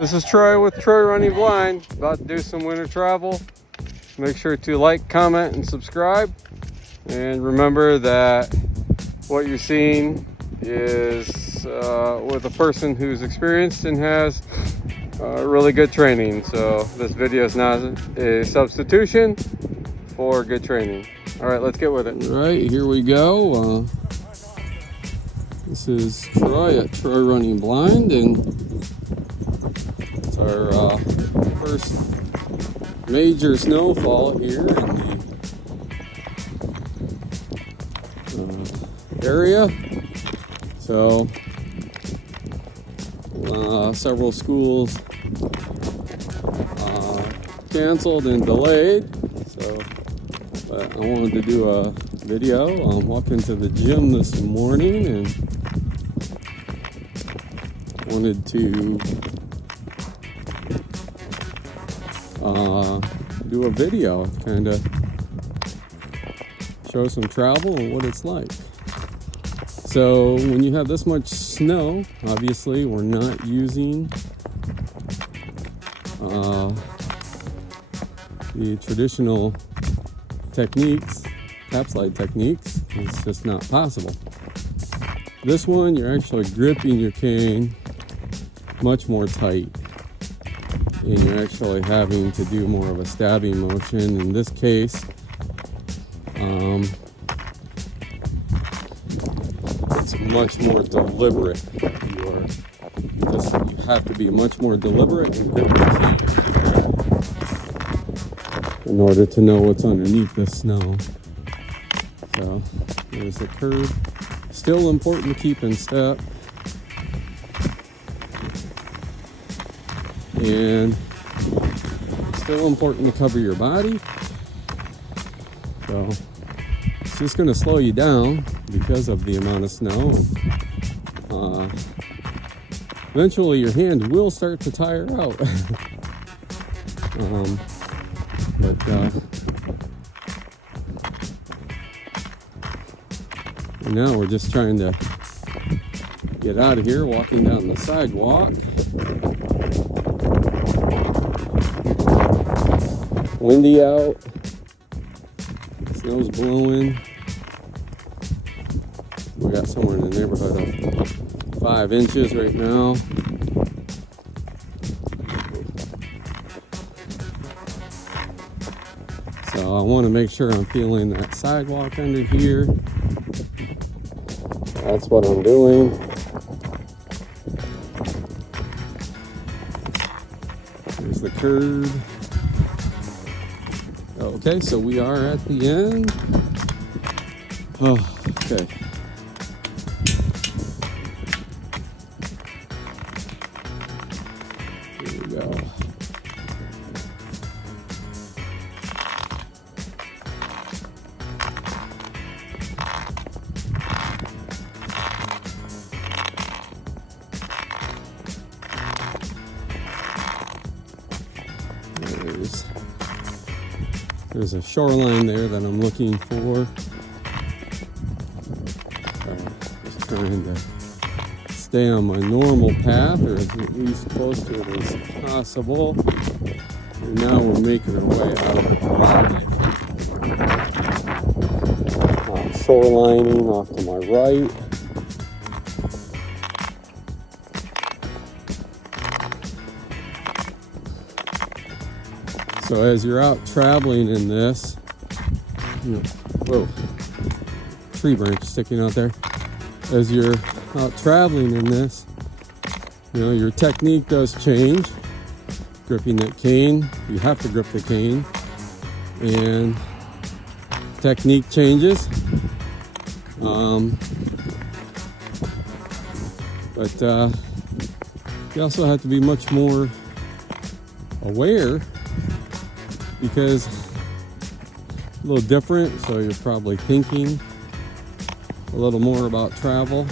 This is Troy with Troy Running Blind, about to do some winter travel. Make sure to like, comment, and subscribe. And remember that what you're seeing is with a person who's experienced and has really good training. So this video is not a substitution for good training. All right, let's get with it. All right, here we go. This is Troy at Troy Running Blind, and it's our first major snowfall here in the area. So several schools canceled and delayed. So, but I wanted to do a video. I'm walking to the gym this morning and wanted to do a video, kind of show some travel and what it's like. So when you have this much snow, obviously we're not using the traditional techniques, tap slide techniques. It's just not possible. This one, you're actually gripping your cane much more tight, and you're actually having to do more of a stabbing motion. In this case, it's much more deliberate. You have to be much more deliberate and grip your cane in order to know what's underneath the snow. So there's the curve. Still important to keep in step. And still important to cover your body. So it's just going to slow you down because of the amount of snow. And, eventually your hand will start to tire out. But now we're just trying to get out of here, walking down the sidewalk. Windy out, snow's blowing. We got somewhere in the neighborhood of 5 inches right now. So I want to make sure I'm feeling that sidewalk under here. That's what I'm doing. There's the curve. Okay, so we are at the end. Oh, okay. Here we go. There's a shoreline there that I'm looking for. Just trying to stay on my normal path, or at least close to it as possible. And now we're making our way out of the drive. Shorelining off to my right. So as you're out traveling in this, whoa, tree branch sticking out there. As you're out traveling in this, your technique does change. Gripping that cane, you have to grip the cane, and technique changes. But you also have to be much more aware, because a little different, so you're probably thinking a little more about travel,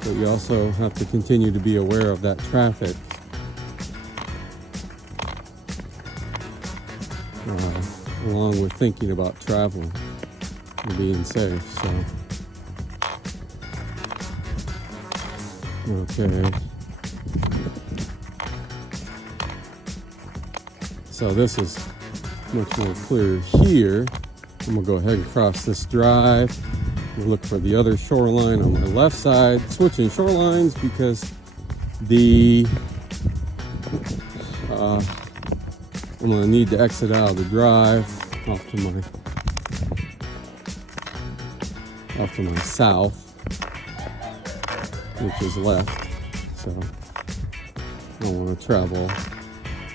but you also have to continue to be aware of that traffic, along with thinking about traveling and being safe. So okay, So this is much more clear here. I'm gonna go ahead and cross this drive. Look for the other shoreline on my left side. Switching shorelines because I'm gonna need to exit out of the drive off to my south, which is left. So I don't want to travel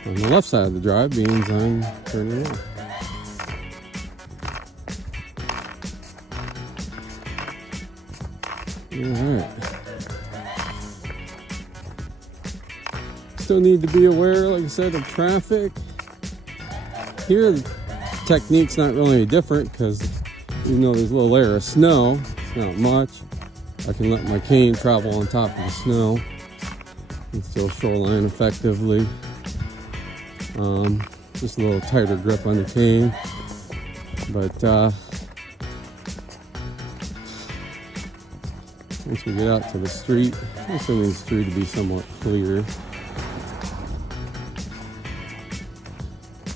on the left side of the drive, means I'm turning in. Alright. Still need to be aware, like I said, of traffic. Here, the technique's not really different because even though there's a little layer of snow, it's not much. I can let my cane travel on top of the snow and still shoreline effectively. Just a little tighter grip on the cane. But once we get out to the street, I'm assuming the street to be somewhat clear.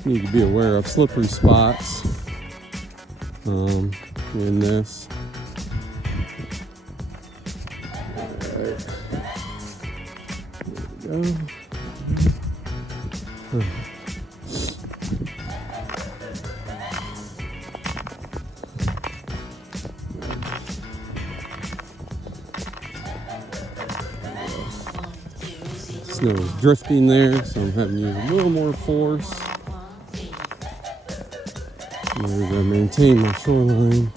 Need to be aware of slippery spots in this. Alright. There we go. Snow is drifting there, so I'm having to use a little more force in order to maintain my shoreline.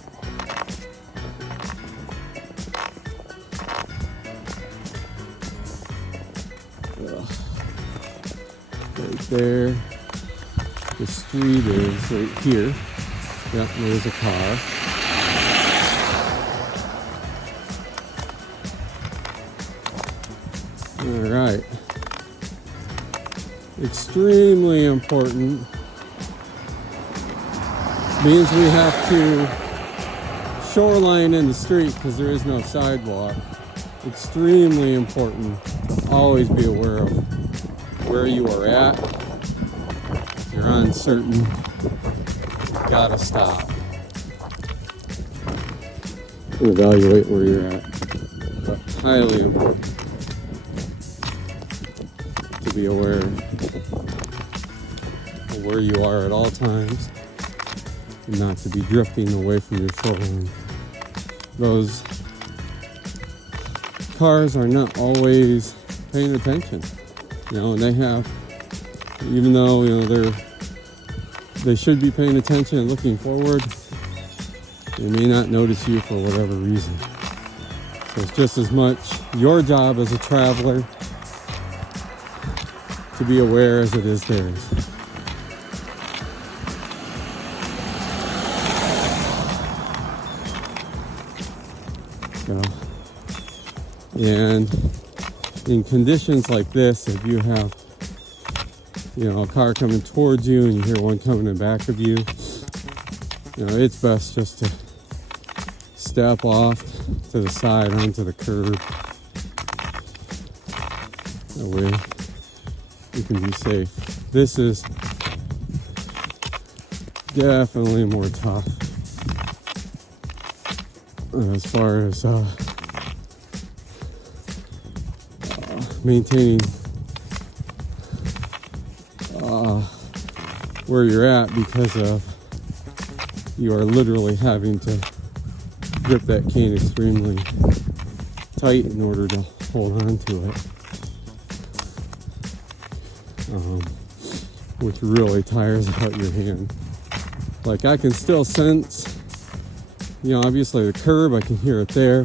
Right there. The street is right here. Yep, there's a car. All right. Extremely important means we have to shoreline in the street because there is no sidewalk. Extremely important to always be aware of where you are at. If you're uncertain, you gotta stop and evaluate where you're at. But highly important to be aware of where you are at all times and not to be drifting away from your shoreline. Those cars are not always paying attention, and they have, even though they should be paying attention and looking forward, they may not notice you for whatever reason. So it's just as much your job as a traveler to be aware as it is theirs. So, and in conditions like this, if you have a car coming towards you and you hear one coming in back of you, it's best just to step off to the side onto the curb. That way you can be safe. This is definitely more tough as far as maintaining where you're at, because of you are literally having to grip that cane extremely tight in order to hold on to it, which really tires out your hand. Like, I can still sense, obviously the curb, I can hear it there.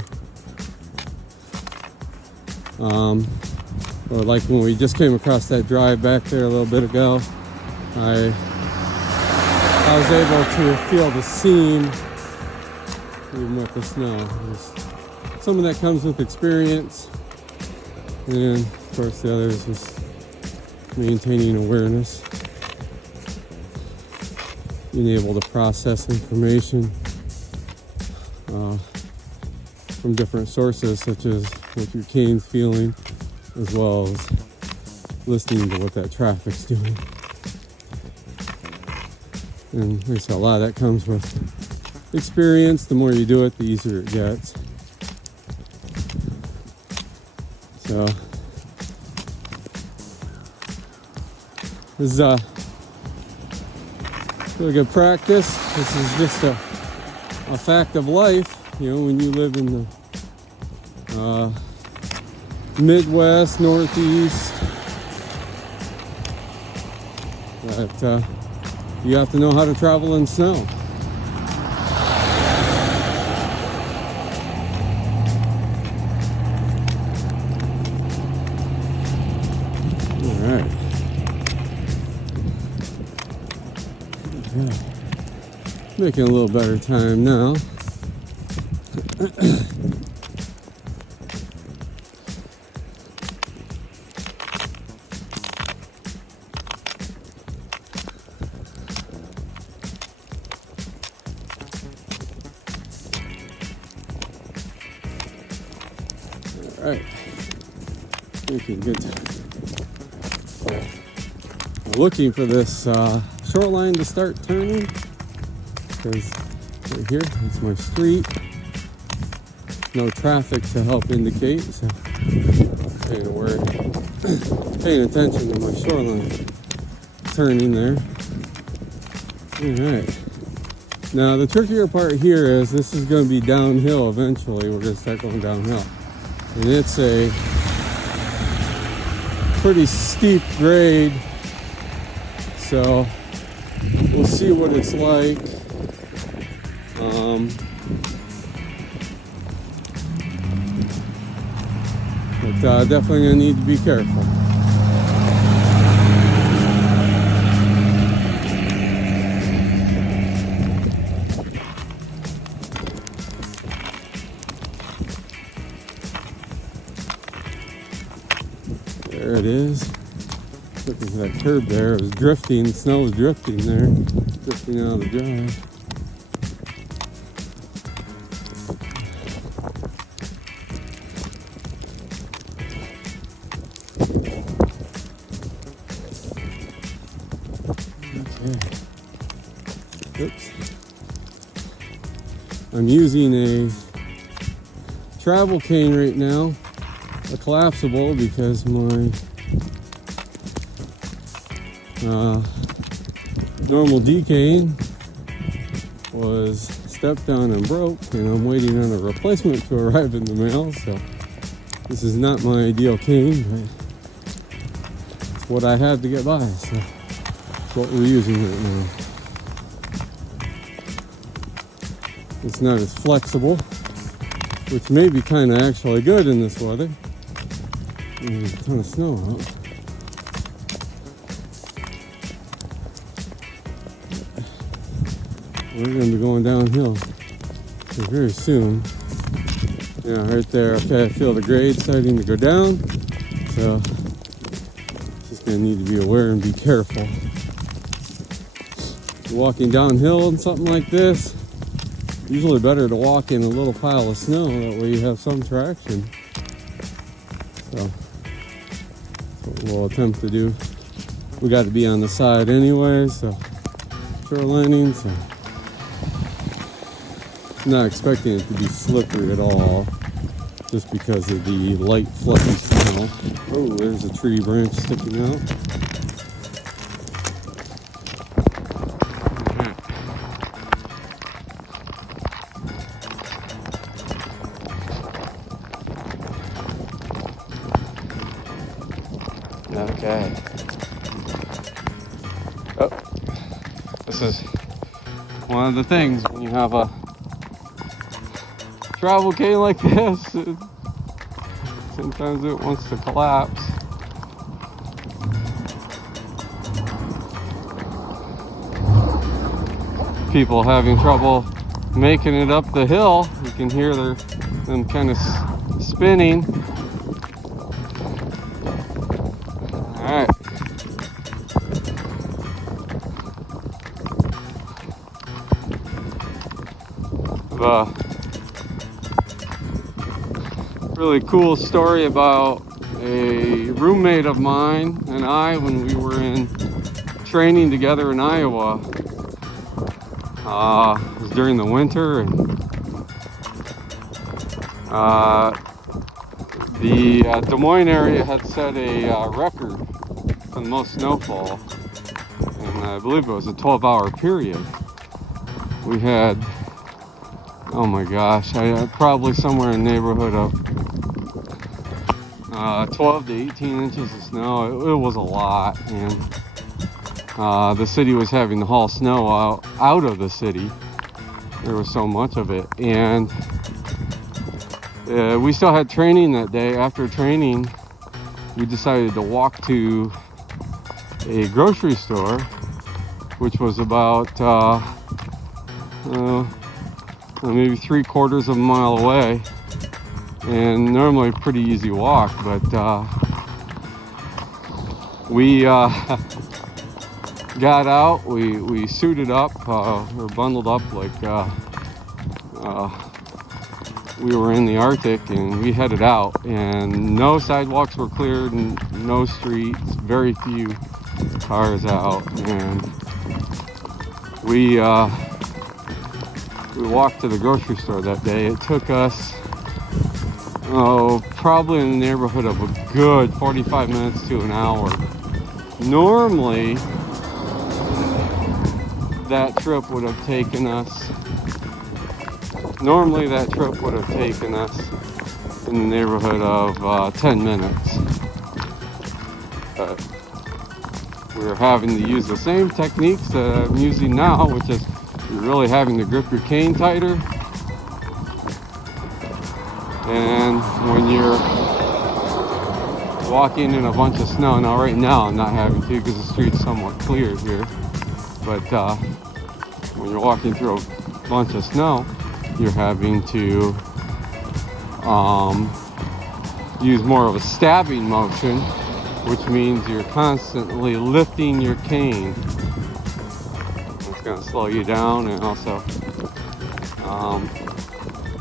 But like when we just came across that drive back there a little bit ago, I was able to feel the seam even with the snow. Some of that comes with experience, and of course the other is just maintaining awareness, being able to process information from different sources, such as what your cane's feeling, as well as listening to what that traffic's doing. And like I said, a lot of that comes with experience. The more you do it, the easier it gets. So this is really good practice. This is just a fact of life. You know, when you live in the Midwest, Northeast, that you have to know how to travel in snow. All right. Okay. Making a little better time now. All right, making good time. I'm looking for this shoreline to start turning, because right here, it's my street. No traffic to help indicate, so we're paying attention to my shoreline turning there. All right. Now the trickier part here is this is going to be downhill eventually. We're going to start going downhill. And it's a pretty steep grade, so we'll see what it's like. But definitely gonna need to be careful. There it is. Looking for that curb there. It was drifting. Snow was drifting there. Drifting out of the drive. Okay. Oops. I'm using a travel cane right now. A collapsible, because my normal D cane was stepped on and broke, and I'm waiting on a replacement to arrive in the mail. So this is not my ideal cane, but it's what I had to get by. So it's what we're using right now. It's not as flexible, which may be kind of actually good in this weather. There's a ton of snow out. We're going to be going downhill very soon. Yeah, right there. Okay, I feel the grade starting to go down. So just going to need to be aware and be careful. Walking downhill and something like this, usually better to walk in a little pile of snow. That way you have some traction. So we'll attempt to do. We got to be on the side anyway, so shorelining, so not expecting it to be slippery at all, just because of the light fluffy snow. Oh, there's a tree branch sticking out. Okay. Oh, this is one of the things when you have a travel cane like this. Sometimes it wants to collapse. People having trouble making it up the hill. You can hear them kind of spinning. Alright. Really cool story about a roommate of mine and I when we were in training together in Iowa. It was during the winter, and the Des Moines area had set a record for the most snowfall, and I believe it was a 12-hour period. We had, oh my gosh, probably somewhere in the neighborhood of 12 to 18 inches of snow. It was a lot, and the city was having to haul snow out of the city. There was so much of it, and we still had training that day. After training, we decided to walk to a grocery store, which was about maybe 3/4 of a mile away, and normally a pretty easy walk, but we got out, we suited up, or bundled up like we were in the Arctic, and we headed out, and no sidewalks were cleared, and no streets, very few cars out, and we walked to the grocery store that day. It took us probably in the neighborhood of a good 45 minutes to an hour. Normally that trip would have taken us in the neighborhood of 10 minutes. But we were having to use the same techniques that I'm using now, which is you're really having to grip your cane tighter. And when you're walking in a bunch of snow, now right now I'm not having to because the street's somewhat cleared here, but when you're walking through a bunch of snow, you're having to use more of a stabbing motion, which means you're constantly lifting your cane. It's going to slow you down, and also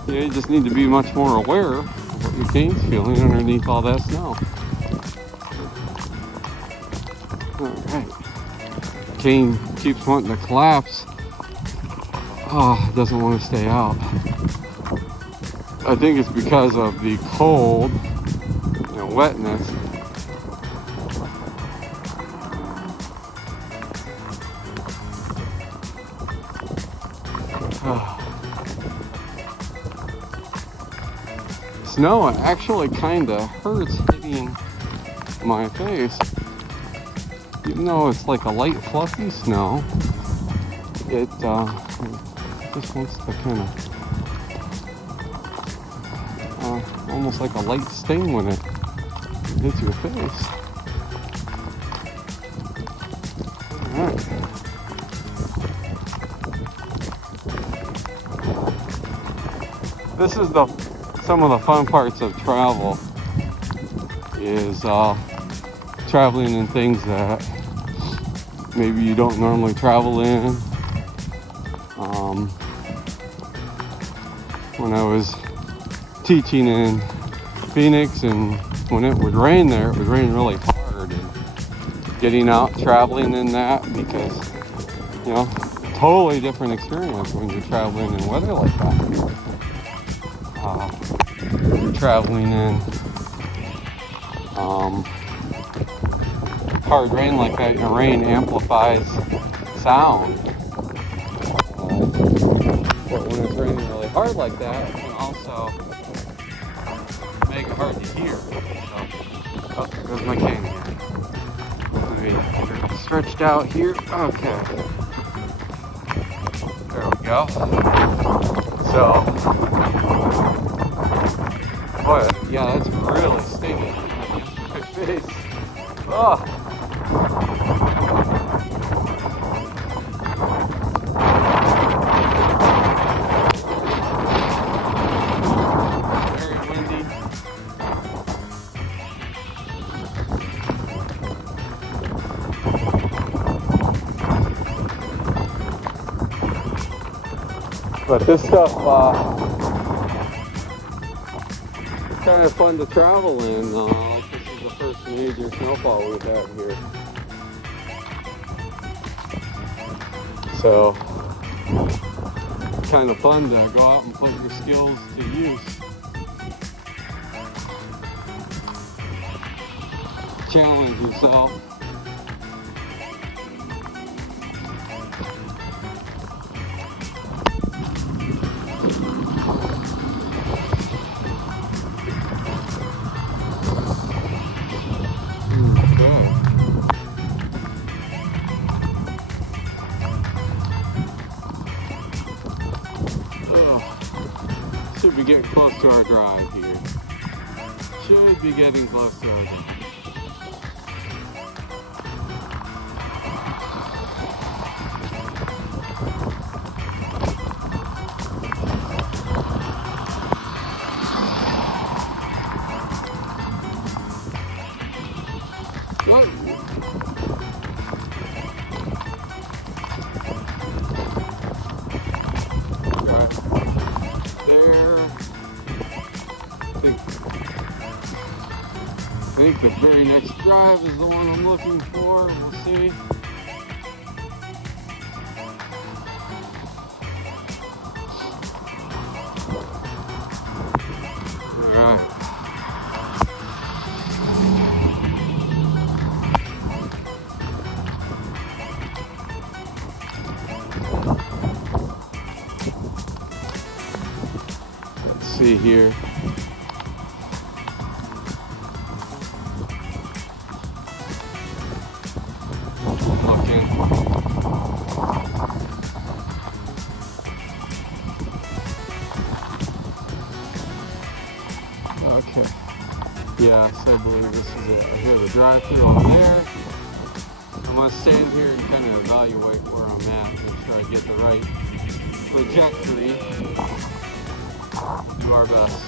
you just need to be much more aware of what your cane's feeling underneath all that snow. Alright. Cane keeps wanting to collapse. It doesn't want to stay out. I think it's because of the cold and wetness. Snow actually kind of hurts hitting my face. Even though it's like a light fluffy snow, it just wants to kind of almost like a light sting when it hits your face. Alright. This is some of the fun parts of travel, is traveling in things that maybe you don't normally travel in. When I was teaching in Phoenix, and when it would rain there, it would rain really hard, and getting out traveling in that, because totally different experience when you're traveling in weather like that. Traveling in hard rain like that, your rain amplifies sound. But when it's raining really hard like that, it can also make it hard to hear. So, there goes my cane again. Let me get it stretched out here. Okay. There we go. So, boy, yeah, that's really stinging against my face. Oh. Very windy. But this stuff, kind of fun to travel in. This is the first major snowfall we've had here. So kind of fun to go out and put your skills to use. Challenge yourself. Should be getting close to our drive here. Should be getting close to our drive. What? I think the very next drive is the one I'm looking for. We'll see. Alright. Let's see here. Okay. Yes, I believe this is it. I hear the drive-through over there. I'm going to stand here and kind of evaluate where I'm at, make sure I get the right trajectory. Do our best.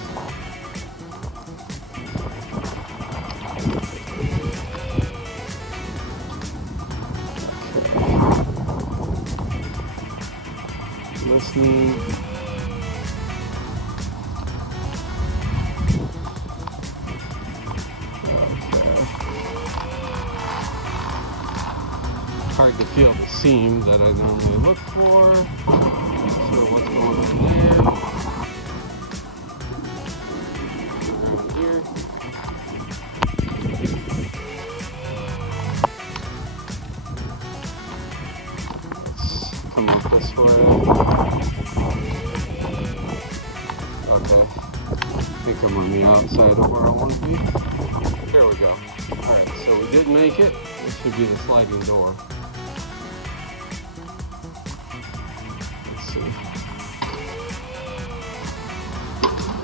Listening. Hard to feel the seam that I normally look for. Not sure what's going on there. Around here. Let's come up this way. Okay. I think I'm on the outside of where I want to be. There we go. Alright, so we did make it. This should be the sliding door.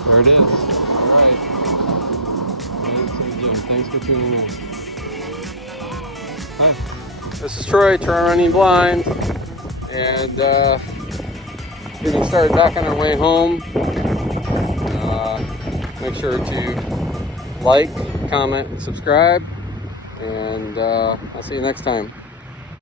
There it is. All right. Thanks for tuning in. Hi. This is Troy, Trail Running Blind, and getting started back on our way home. Make sure to like, comment, and subscribe, and I'll see you next time.